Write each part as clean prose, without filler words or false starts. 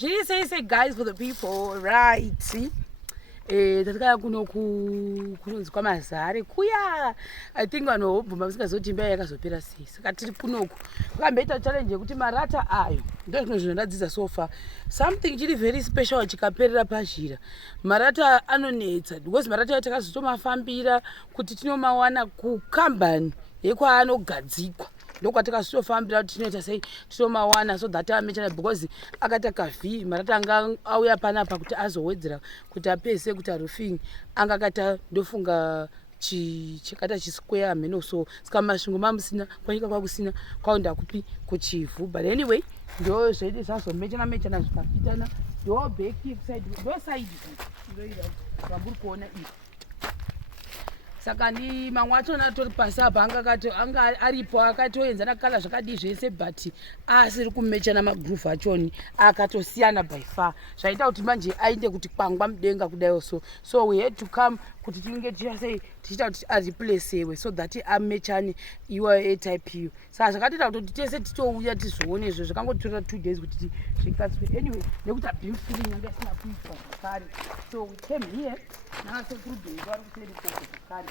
She say guys for the people, right? Tatikaya kunonzi kwaMazare kuya. I think vanobvuma musingazoti imba yakazopera sei. Saka tiri kunoku. Kwakamboita challenge yekuti marata ayo. Ndo zvino zvinondadzidza so far. Something chiri very special chikaperera pazhira. Marata anonetsa because marata yatakazotomafambira kuti tinomawana kukambani yekwaanogadzikwa. NdokwatakazotoFambira kuti tinoita sei tinomawana so that amechana because akata kavhi marata anga auya panapa kuti azowedzera kuti apese kuti roofing anga kata ndofunga chikata chisquare meno so saka masvingo mamusina kwanyika kwakusina kwaunda kupi kuchivhu but anyway ndo zvedu zvazomechana zvikapitana ndo back side ndo side ndoida vamburi kuona iyi saka ni mamwe acho anatori pasi apa anga aripo akatoenzana kala zvakadii zvese but asiri kumechana magroove achoni akatosiyana by far zvaita kuti manje ainde kuti kwangwa mudenga kudayo so we had to come kuti tinge tichasei tichita kuti areplacewe so that amechane iwa atype iyo saka zvakatoita kuti tese titouya tizoone izvo zvakangotora 2 days kuti zvikatswe anyway nekuti beam filling yanga isina kuitwa zvakare so we came here navasekurubheni vari kuseri koko zvakare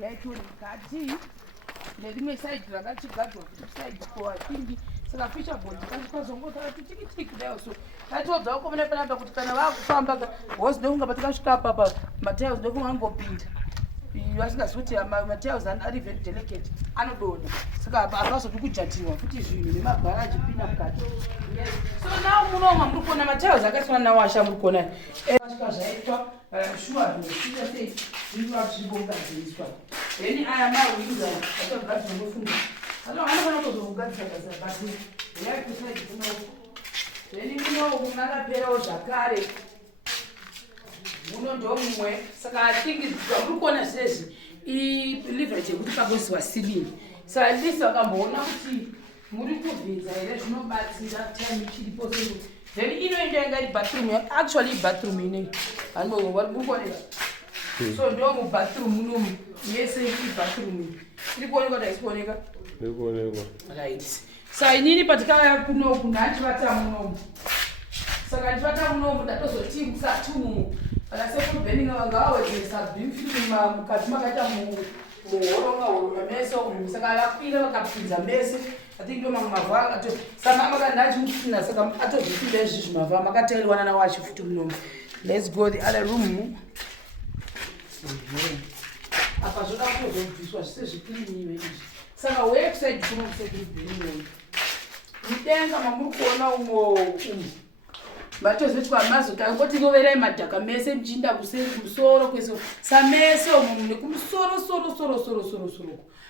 yaitore mukati nerimwe side rakachigadzwa kuti side koatingi saka fisherboard kasvika titikitiki kudayo so tatodza ukomona panapa kuti kana vakufamba hosi ndofunga patikasvika apa matiles ndofunga angopinda vasingazivi kuti matiles ari very delicate anodonha saka apazoti kujatirwa futi zvinhu nemabharaji pina mukati so now munomwa muri kuona matiles akaiswa nawasha muri kuona asvika zvaitwa shuwa zvinosvika sei zvivazvibongadziiswa then aya mawinda atogadzirwa ndofunga anofanira kuzogadzira basi yaikusaidi kunoko then kunoku makaperawo zvakare muno ndo mumwe saka atingi zvamuri kuona zvezvi iliverage yekuti pagosiwa silingi saka atleast vakamboona kuti muri kubvinza here zvinobatsira time ichiripo then inoenda yanga iri bathroom actually bathroom inei muri kuoneka so ndo mubathroom munomu yese iri bathroom iri kuoneka kuti haisi kuoneka right saka inini patikauya kunoku ndachivata munomu saka ndivata munomu ndatozoti musati mumu akasekurubheninga vangavawedzesa beam filling mukati makaita muhoro mese umu saka vakwira vakapinza mese atingi ndo mamwe mavhu akato saka makandachimupinda saka atozvipinda izvizvi mavhu makatairwana nawo achifuti munomu let's go the other room apa zvoda kutozobviswa zvise zvikliniwe izvi saka website kunokusekurubheninga mudenga mamuri kuona umo vatozvetwa mazotangoti ngoverai madhaka mese mchinda kuseri kumusoro kwese samese umu nekumusoro soro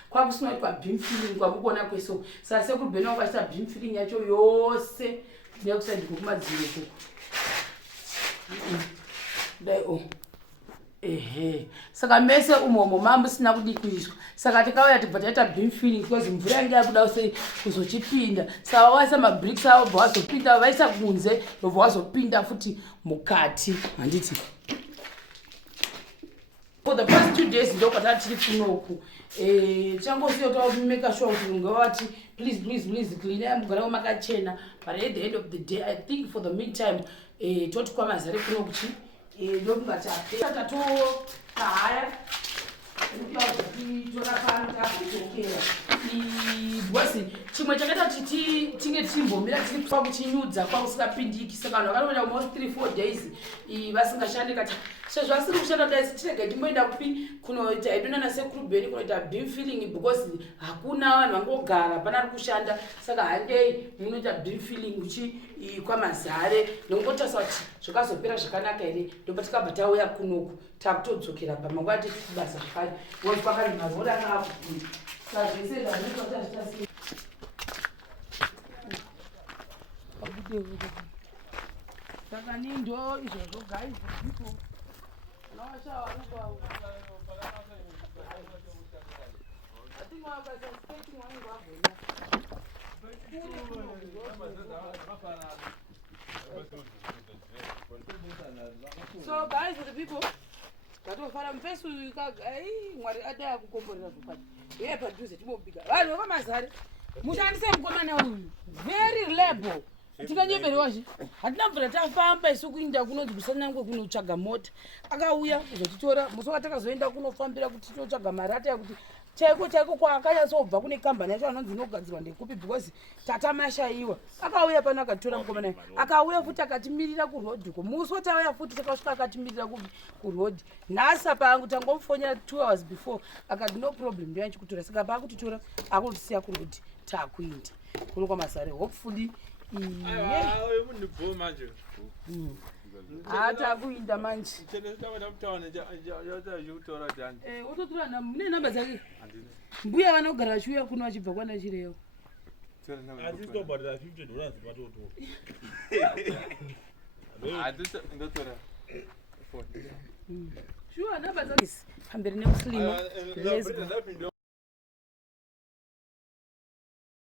kwakusinoitwa beam filling kwamukona kweso saka sekurubheni wakwachita beam filling yacho yose nekusaidi kwokumadziro koko dai saka mese umomo mamusina kudi kuiswa saka tikauya tibva taita beam filling because mvura yanga yakuda sei kuzochipinda saka vaisa mabricks avo bva vazopinda vaisa kunze vobva vazopinda futi mukati handiti for the past 2 days ndokwatati tiri kunoku tichangosiyotameka sure kuti ngavati please clean mugarawo makachena but at the end of the day I think for the meantime toti kwaMazare kunokuchi ndokungatatohaya bwasi chimwe chakaita kuti tinge timbomira tiri kupa kuchinyudza kwakusingapindiki saka vanhu vakanoenda almost 3-4 days vasingashandi kati sezvo asiri kushanda daisi tirege timboenda kupi kunoita idonana sekurubheni kunoita beam filling because hakuna vanhu vangogara pana ari kushanda saka handei munoita beam filling uchi kwaMazare nongotarisa kuti zvakazopera zvakanaka here ndopatikabva tauya kunoku takutodzokera pamanguva atiti kubasa zvakare woti kwakari marori anga akupinda saka zvese zvazvinoitazvitasi saka nindo izvozvo guys people so guys for the people katofara mufesi uyu mwari adaya kukomborera zvokati uye padhuze timobika vanhu vakaMazare mushandise mukomana uyu very reliable tikanyeberewazve hatina mvura tafamba isu kuinda kunonzi kusanangwe kunotsvaga mota akauya kuzotitora musi watakazoenda kunofambira kuti tinotsvaga marata yakuti chaiko kwaakanyatsobva kune kambani yacho anonzi inogadzirwa ndekupi because tatamashayiwa akauya pano akatitora mukomana naye akauya futi akatimirira kurodhiko musi watauya futi takasvika akatimirira kurodhi nhasi apa angu tangomufonyera 2 hours before akati no problem ndoyanchikutora saka paakutitora akutisiya kurodhi taakuinda kuno kwamasare hopefully taakuinda manje wototora mune namba dzake mbuya vanogara vachiuya kuno vachibva kwana chirevo shuwa namba dzake pamberi nemuslima